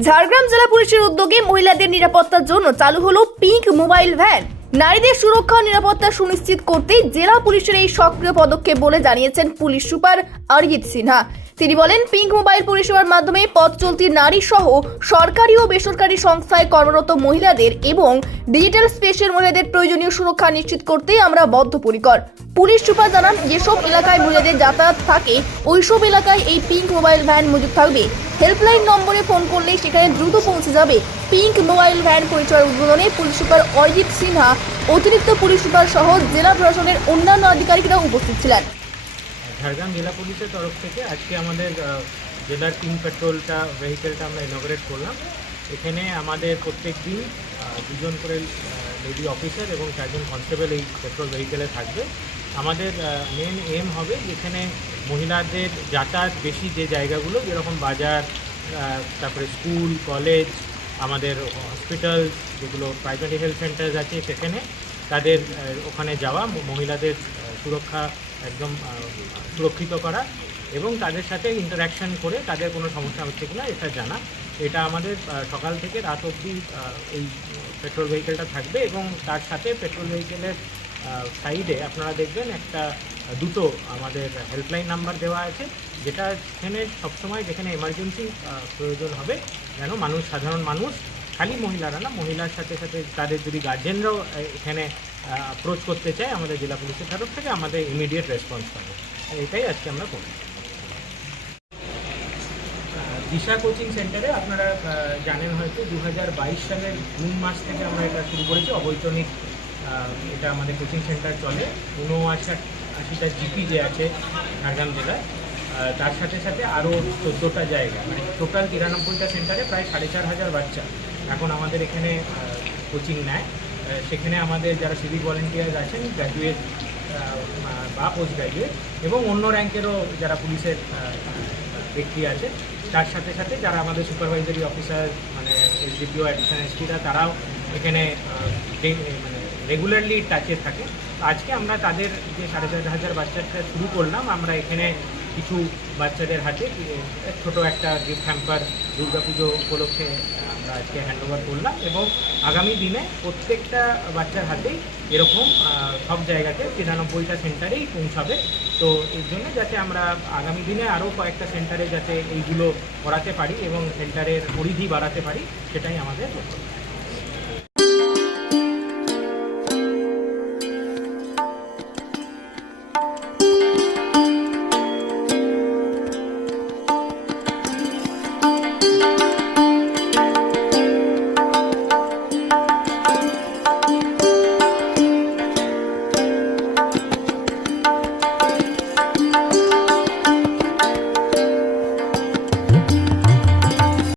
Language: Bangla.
ঝাড়গ্রাম জেলা পুলিশের উদ্যোগে মহিলাদের নিরাপত্তার জন্য চালু হলো পিঙ্ক মোবাইল ভ্যান। নারীদের সুরক্ষা ও নিরাপত্তা সুনিশ্চিত করতে জেলা পুলিশের এই সক্রিয় পদক্ষেপ বলে জানিয়েছেন পুলিশ সুপার অরিজিৎ সিনহা। তিনি বলেন, পিঙ্ক মোবাইল পরিষেবার মাধ্যমে পথ চলতি নারী সহ সরকারি ও বেসরকারি সংস্থায় কর্মরত মহিলাদের এবং ডিজিটাল স্পেসের মহিলাদের প্রয়োজনীয় সুরক্ষা নিশ্চিত করতে আমরা বদ্ধপরিকর। পুলিশ সুপার জানান, যেসব এলাকায় মহিলাদের যাতায়াত থাকে, ওইসব এলাকায় এই পিঙ্ক মোবাইল ভ্যান মজুদ থাকবে। হেল্পলাইন নম্বরে ফোন করলেই সেখানে দ্রুত পৌঁছে যাবে। পিঙ্ক মোবাইল ভ্যান পরিচয় উদ্বোধনে পুলিশ সুপার অরিজিৎ সিনহা, অতিরিক্ত পুলিশ সুপার সহ জেলা প্রশাসনের অন্যান্য আধিকারিকরা উপস্থিত ছিলেন। ঝাড়গ্রাম জেলা পুলিশের তরফ থেকে আজকে আমাদের জেলার পিং পেট্রোলটা, ভেহিকেলটা আমরা ইনগ্রেট করলাম। এখানে আমাদের প্রত্যেক দিন দুজন করে লেডি অফিসার এবং চারজন কনস্টেবল এই পেট্রোল ভেহিকেলে থাকবে। আমাদের মেন এম হবে যেখানে মহিলাদের যাতায়াত বেশি যে জায়গাগুলো, যেরকম বাজার তারপরে স্কুল, কলেজ, আমাদের হসপিটাল যেগুলো প্রাইমারি হেলথ সেন্টার আছে সেখানে তাদের ওখানে যাওয়া, মহিলাদের সুরক্ষা একদম সুরক্ষিত করা এবং তাদের সাথে ইন্টারাকশন করে তাদের কোনো সমস্যা হচ্ছে কিনা এটা জানা। এটা আমাদের সকাল থেকে রাত অবধি এই পেট্রোল ভেহিকেলটা থাকবে এবং তার সাথে পেট্রোল ভেহিকেলের সাইডে আপনারা দেখবেন একটা দুটো আমাদের হেল্পলাইন নাম্বার দেওয়া আছে, যেটা এখানে সবসময় যেখানে এমার্জেন্সি প্রয়োজন হবে, যেন মানুষ, সাধারণ মানুষ, খালি মহিলারা না, মহিলার সাথে সাথে তাদের যদি গার্জেনরাও এখানে অ্যাপ্রোচ করতে চায়, আমাদের জেলা পুলিশের তরফ থেকে আমাদের ইমিডিয়েট রেসপন্স পাবে। এটাই আজকে আমরা করি। দিশা কোচিং সেন্টারে আপনারা জানেন হয়তো দু হাজার বাইশ সালের জুন মাস থেকে আমরা এটা শুরু করেছি, অবৈতনিক এটা আমাদের কোচিং সেন্টার চলে। উনআশি আশিটা জিপি যে আছে, ঝাড়গ্রাম জেলায়। তার সাথে সাথে আরও চোদ্দোটা জায়গা। মানে টোটাল তিরানব্বইটা সেন্টারে প্রায় সাড়ে চার হাজার বাচ্চা এখন আমাদের এখানে কোচিং নেয়। সেখানে আমাদের যারা সিভিক ভলেন্টিয়ার আছেন গ্র্যাজুয়েট বা পোস্ট গ্র্যাজুয়েট এবং অন্য র্যাঙ্কেরও যারা পুলিশের ব্যক্তি আছে, তার সাথে সাথে যারা আমাদের সুপারভাইজারি অফিসার মানে এসডিপিও অ্যাডিশন এসপিরা তারাও এখানে মানে রেগুলারলি টাচে থাকে। আজকে আমরা তাদের যে সাড়ে চার হাজার বাচ্চাটা শুরু করলাম, আমরা এখানে কিছু বাচ্চাদের হাতে ছোট একটা গিফট হ্যাম্পার দুর্গাপুজো উপলক্ষে আমরা আজকে হ্যান্ডওভার করলাম এবং আগামী দিনে প্রত্যেকটা বাচ্চার হাতেই এরকম সব জায়গাতে তিরানব্বইটা সেন্টারেই পৌঁছাবে। তো এর জন্য যাতে আমরা আগামী দিনে আরও কয়েকটা সেন্টারে যাতে এইগুলো করাতে পারি এবং সেন্টারের পরিধি বাড়াতে পারি, সেটাই আমাদের লক্ষ্য